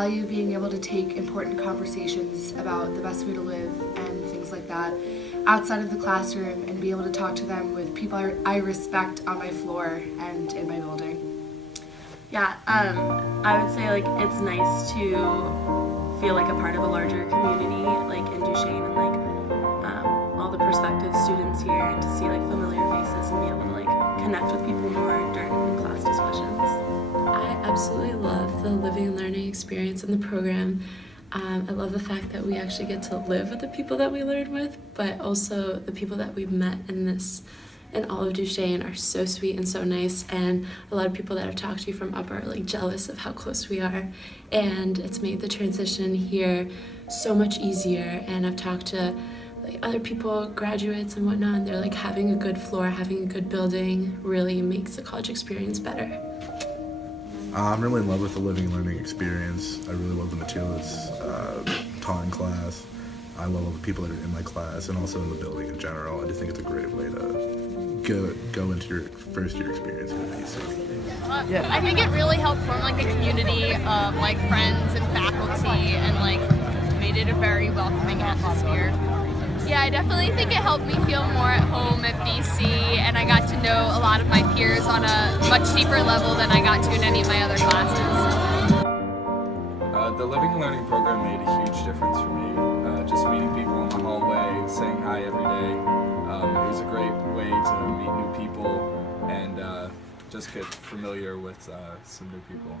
value being able to take important conversations about the best way to live and things like that outside of the classroom and be able to talk to them with people I respect on my floor and in my building. Yeah, I would say like it's nice to feel like a part of a larger community, like in Duchesne, and like all the prospective students here, and to see like familiar faces and be able to like connect with people more during class discussions. I absolutely love the living and learning experience in the program. I love the fact that we actually get to live with the people that we learn with, but also the people that we've met in all of Duchesne are so sweet and so nice, and a lot of people that I've talked to from Upper are like jealous of how close we are, and it's made the transition here so much easier. And I've talked to like other people, graduates and whatnot, and they're like having a good floor, having a good building really makes the college experience better. I'm really in love with the living and learning experience. I really love the materials taught in class. I love all the people that are in my class and also in the building in general. I just think it's a great way to go into your first year experience with PC. I think it really helped form like a community of like friends and faculty, and like made it a very welcoming atmosphere. Yeah, I definitely think it helped me feel more at home at BC, and I got to know a lot of my peers on a much deeper level than I got to in any of my other classes. The Living and Learning program made a huge difference for me. Just meeting people in the hallway, saying hi every day. It was a great way to meet new people and just get familiar with some new people.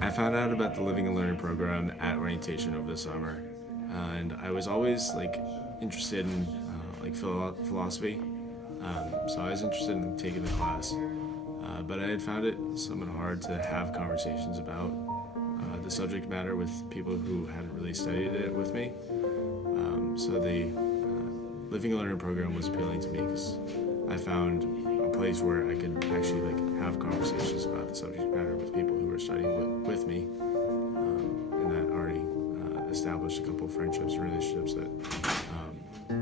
I found out about the Living and Learning program at orientation over the summer, and I was always like interested in philosophy, so I was interested in taking the class, but I had found it somewhat hard to have conversations about the subject matter with people who hadn't really studied it with me. So the Living and Learning program was appealing to me because I found a place where I could actually like have conversations about the subject matter with people who were studying with me, and that already established a couple of friendships and relationships that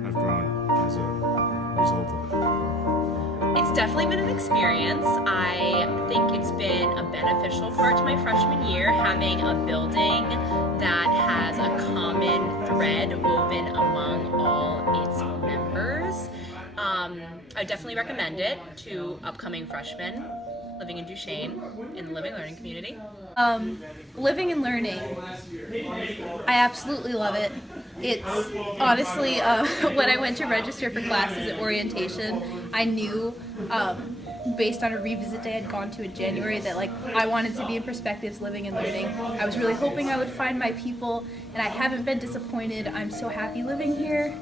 have grown as a result of it. It's definitely been an experience. I think it's been a beneficial part to my freshman year, having a building that has a common thread woven among all its members. I definitely recommend it to upcoming freshmen living in Duchesne in the living and learning community. Living and learning, I absolutely love it. It's honestly, when I went to register for classes at orientation, I knew based on a revisit day I'd gone to in January that like I wanted to be in Perspectives Living and Learning. I was really hoping I would find my people, and I haven't been disappointed. I'm so happy living here.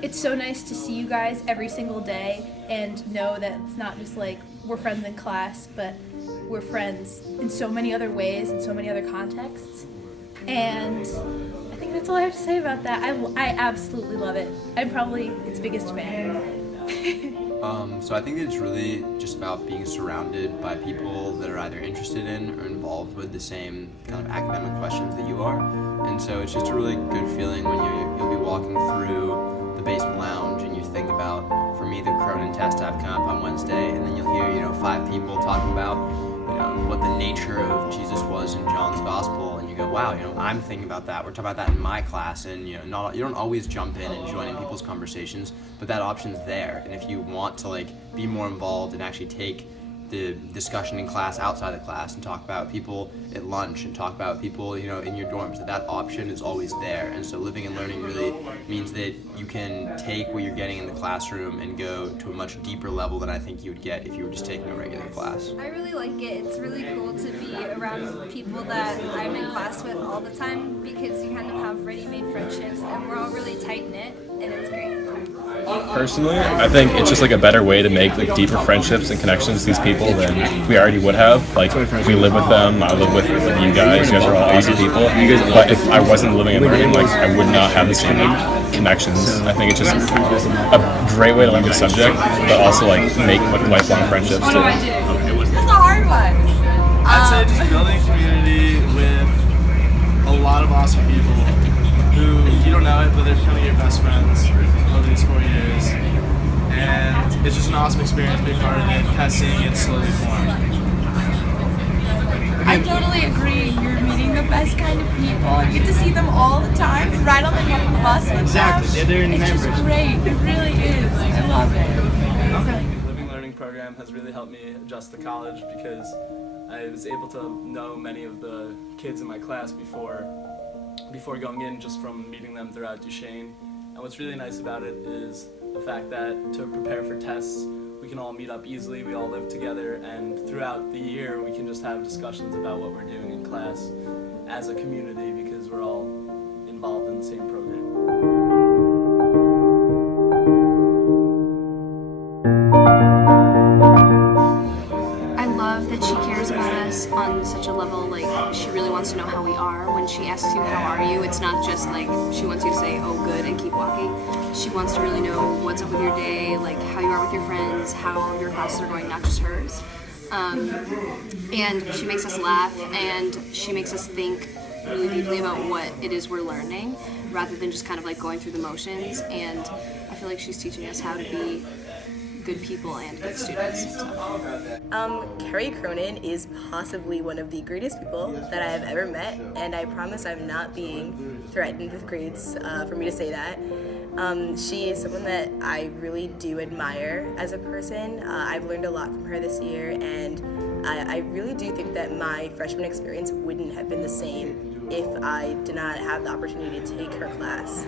It's so nice to see you guys every single day and know that it's not just like we're friends in class, but we're friends in so many other ways, in so many other contexts. And I think that's all I have to say about that. I absolutely love it. I'm probably its biggest fan. So I think it's really just about being surrounded by people that are either interested in or involved with the same kind of academic questions that you are. And so it's just a really good feeling when you'll be walking through the basement lounge and you think about, for me, the Cronin test I have come up on Wednesday, and then you'll hear, 5 people talking about, what the nature of Jesus was in John's gospel, and you go, wow, I'm thinking about that. We're talking about that in my class, and you don't always jump in and join in people's conversations, but that option's there. And if you want to be more involved and actually take the discussion in class outside the class and talk about people at lunch and talk about people in your dorms, that option is always there. And so living and learning really means that you can take what you're getting in the classroom and go to a much deeper level than I think you would get if you were just taking a regular class. I really like it. It's really cool to be around people that I'm in class with all the time, because you kind of have ready-made friendships and we're all really tight-knit, and it's great. Personally, I think it's just a better way to make deeper friendships and connections with these people than we already would have. We live with them, I live with you guys. You guys are all awesome people. But if I wasn't living and learning, I would not have the same connections. I think it's just a great way to learn the subject, but also make lifelong friendships too. It's a hard one. I'd say just building a community with a lot of awesome people who you don't know it, but they're becoming your best friends over these 4 years. And it's just an awesome experience being part of it, kind of seeing it slowly form. I totally agree. You're meeting the best kind of people. You get to see them all the time and ride on the bus with Exactly. them. They're in It's members. just great. It really is. I love it. The Living Learning program has really helped me adjust to college because I was able to know many of the kids in my class before going in, just from meeting them throughout Duchesne. And what's really nice about it is the fact that to prepare for tests, we can all meet up easily, we all live together, and throughout the year we can just have discussions about what we're doing in class as a community because we're all involved in the same program. I love that she cares about us on such a level, like she really wants to know how we are. When she asks you, how are you, it's not just like she wants you to say, oh good, and keep walking. She wants to really know what's up with your day, like how you are with your friends, how your classes are going, not just hers. And she makes us laugh, and she makes us think really deeply about what it is we're learning, rather than just kind of like going through the motions. And I feel like she's teaching us how to be good people and good students. So. Carrie Cronin is possibly one of the greatest people that I have ever met, and I promise I'm not being threatened with grades for me to say that. She is someone that I really do admire as a person. I've learned a lot from her this year, and I really do think that my freshman experience wouldn't have been the same if I did not have the opportunity to take her class.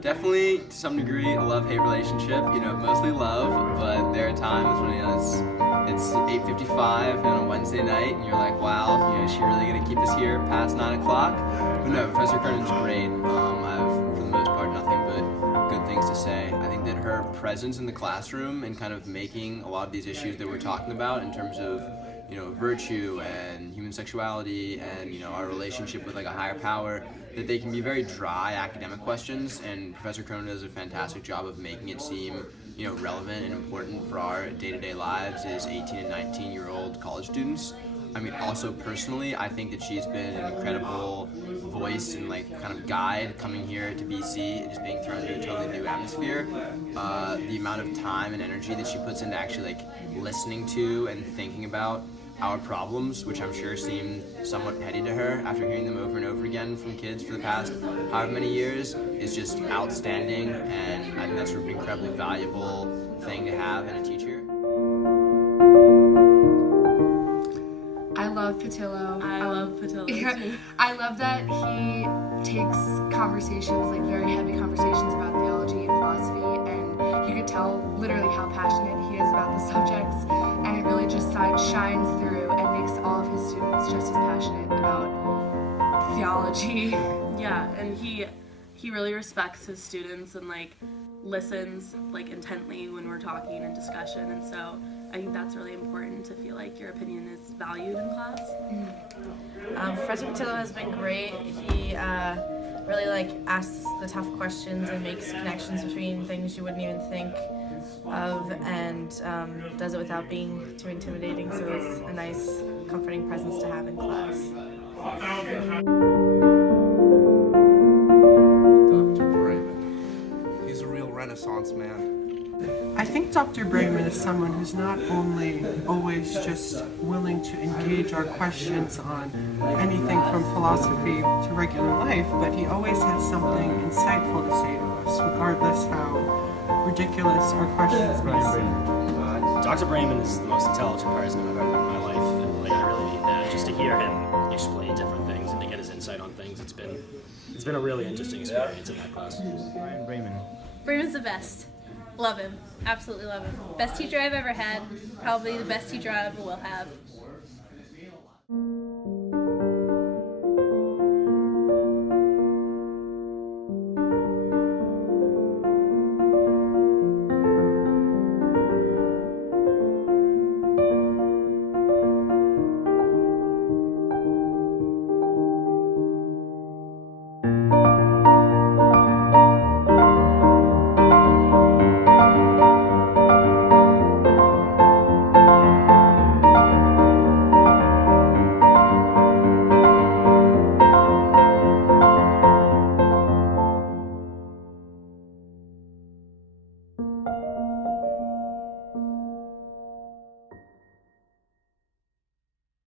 Definitely, to some degree, a love-hate relationship. Mostly love, but there are times when it's 8:55 on a Wednesday night, and you're like, wow, is she really gonna keep us here past 9 o'clock? But no, Professor Cronin's great. I have, for the most part, nothing but good things to say. I think that her presence in the classroom and kind of making a lot of these issues that we're talking about in terms of virtue and human sexuality and our relationship with like a higher power, that they can be very dry academic questions, and Professor Cronin does a fantastic job of making it seem relevant and important for our day-to-day lives as 18 and 19-year-old college students. I mean, also personally, I think that she's been an incredible voice and like kind of guide coming here to BC and just being thrown into a totally new atmosphere. The amount of time and energy that she puts into actually like listening to and thinking about our problems, which I'm sure seemed somewhat petty to her after hearing them over and over again from kids for the past however many years, is just outstanding, and I think that's an incredibly valuable thing to have in a teacher. I love Patillo. I love Patillo too. I love that he takes conversations, like very heavy conversations about theology and philosophy, and you could tell literally how passionate he is about the subjects, and it really just shines through and makes all of his students just as passionate about theology. Yeah, and he really respects his students and like listens like intently when we're talking and discussion, and so I think that's really important to feel like your opinion is valued in class. Professor Patillo has been great. He really like asks the tough questions and makes connections between things you wouldn't even think of, and does it without being too intimidating, so it's a nice, comforting presence to have in class. Dr. Brayman. He's a real Renaissance man. I think Dr. Brayman is someone who's not only always just willing to engage our questions on anything from philosophy to regular life, but he always has something insightful to say to us, regardless how ridiculous our questions may seem. Dr. Brayman is the most intelligent person I've ever met in my life, and like I really mean that. Just to hear him explain different things and to get his insight on things, it's been a really interesting experience in that class. Brian Brayman. Brayman's the best. Love him. Absolutely love him. Best teacher I've ever had. Probably the best teacher I ever will have.